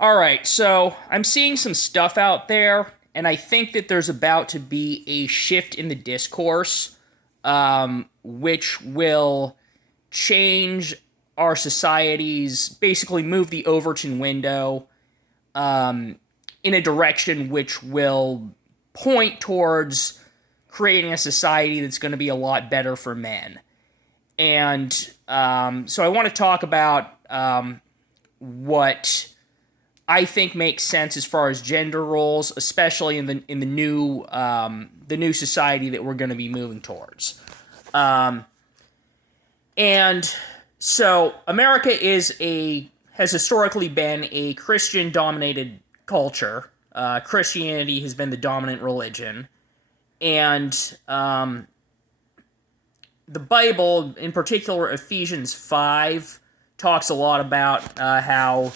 All right, so I'm seeing some stuff out there, and I think that there's about to be a shift in the discourse, which will change our societies, basically move the Overton window in a direction which will point towards creating a society that's going to be a lot better for men. And so I want to talk about what I think makes sense as far as gender roles, especially in the new society that we're going to be moving towards. And so America has historically been a Christian dominated culture. Christianity has been the dominant religion, and the Bible, in particular Ephesians 5, talks a lot about how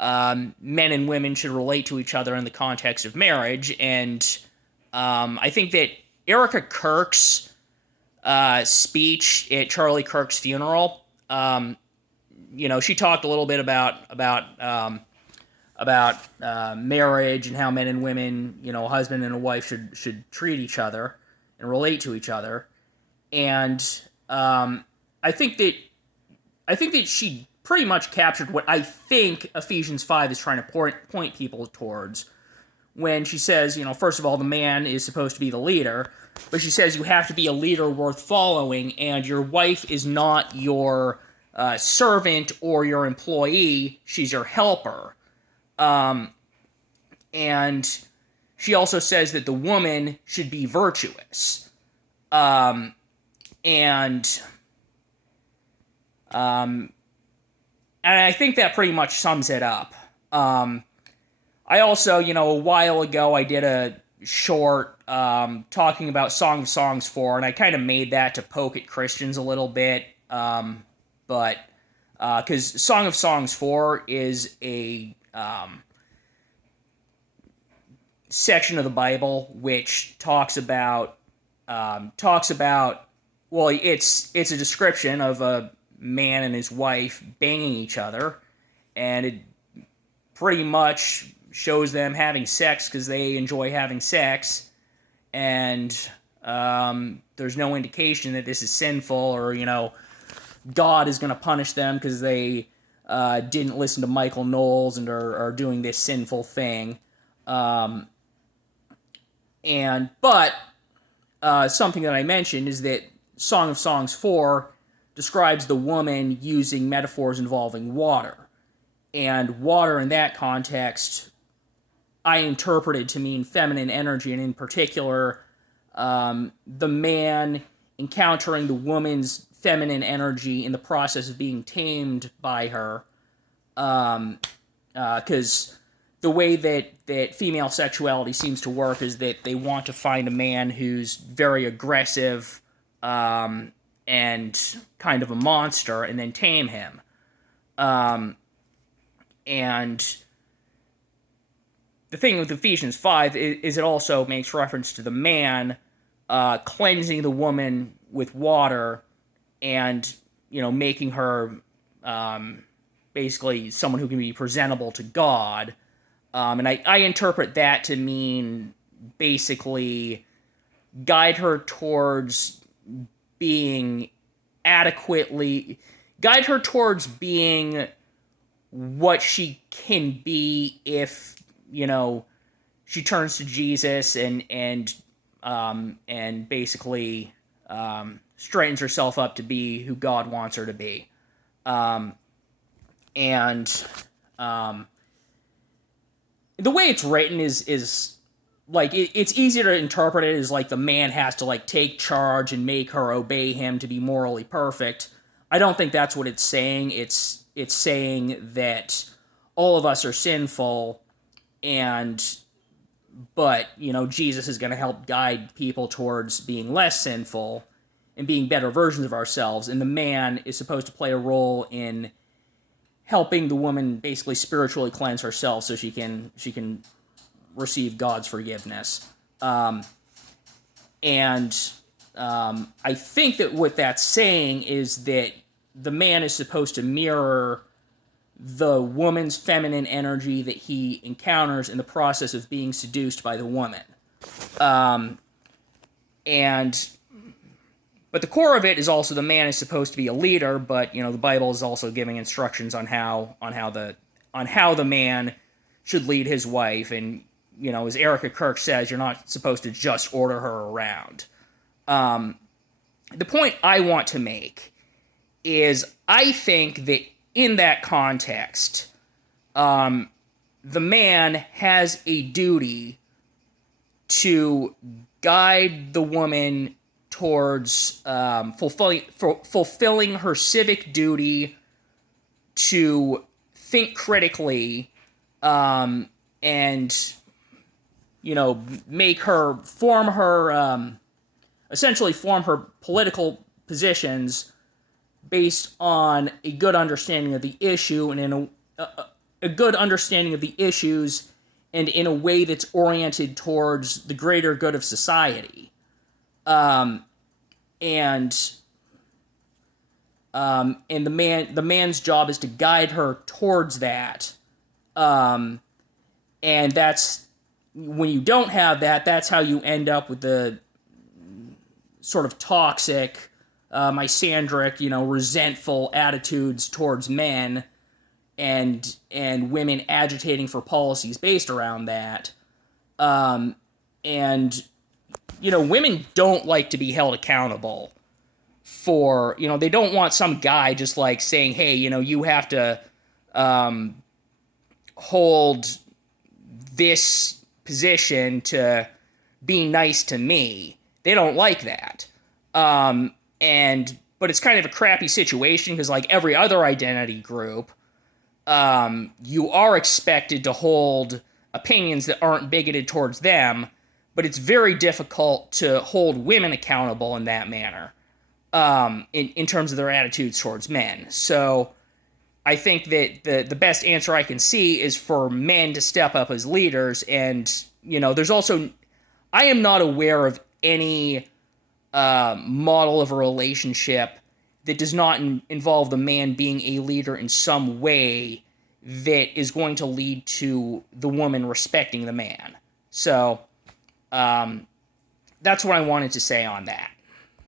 men and women should relate to each other in the context of marriage. And I think that Erica Kirk's speech at Charlie Kirk's funeral, she talked a little bit about marriage and how men and women, a husband and a wife should treat each other and relate to each other. And I think that she pretty much captured what I think Ephesians 5 is trying to point people towards when she says, first of all, the man is supposed to be the leader, but she says you have to be a leader worth following, and your wife is not your servant or your employee, she's your helper. And she also says that the woman should be virtuous. And I think that pretty much sums it up. I also, a while ago, I did a short talking about Song of Songs 4, and I kind of made that to poke at Christians a little bit. But because Song of Songs 4 is a section of the Bible which talks about well, it's a description of a man and his wife banging each other, and it pretty much shows them having sex because they enjoy having sex, and there's no indication that this is sinful or, God is going to punish them because they didn't listen to Michael Knowles and are doing this sinful thing. But something that I mentioned is that Song of Songs 4 describes the woman using metaphors involving water. And water in that context, I interpreted to mean feminine energy, and in particular, the man encountering the woman's feminine energy in the process of being tamed by her. Because the way that female sexuality seems to work is that they want to find a man who's very aggressive, and kind of a monster, and then tame him. And the thing with Ephesians 5 is it also makes reference to the man cleansing the woman with water and, making her basically someone who can be presentable to God. And I interpret that to mean basically guide her towards being what she can be if, she turns to Jesus and basically straightens herself up to be who God wants her to be. And the way it's written is like it's easier to interpret it as like the man has to like take charge and make her obey him to be morally perfect. I don't think that's what it's saying. It's saying that all of us are sinful, but Jesus is going to help guide people towards being less sinful and being better versions of ourselves, and the man is supposed to play a role in helping the woman basically spiritually cleanse herself so she can receive God's forgiveness. I think that what that's saying is that the man is supposed to mirror the woman's feminine energy that he encounters in the process of being seduced by the woman. And but the core of it is also the man is supposed to be a leader, but the Bible is also giving instructions on how the man should lead his wife, and as Erica Kirk says, you're not supposed to just order her around. The point I want to make is I think that in that context, the man has a duty to guide the woman towards fulfilling her civic duty to think critically, and make her essentially form her political positions based on a good understanding of the issue and in a good understanding of the issues and in a way that's oriented towards the greater good of society. And the man's job is to guide her towards that. And that's, when you don't have that, that's how you end up with the sort of toxic, misandric, resentful attitudes towards men, and women agitating for policies based around that. And women don't like to be held accountable for, they don't want some guy just like saying, hey, you have to hold this position to be nice to me. They don't like that. But it's kind of a crappy situation because, like every other identity group, you are expected to hold opinions that aren't bigoted towards them, but it's very difficult to hold women accountable in that manner, in terms of their attitudes towards men. So I think that the best answer I can see is for men to step up as leaders, and, there's also, I am not aware of any model of a relationship that does not involve the man being a leader in some way that is going to lead to the woman respecting the man. So, that's what I wanted to say on that.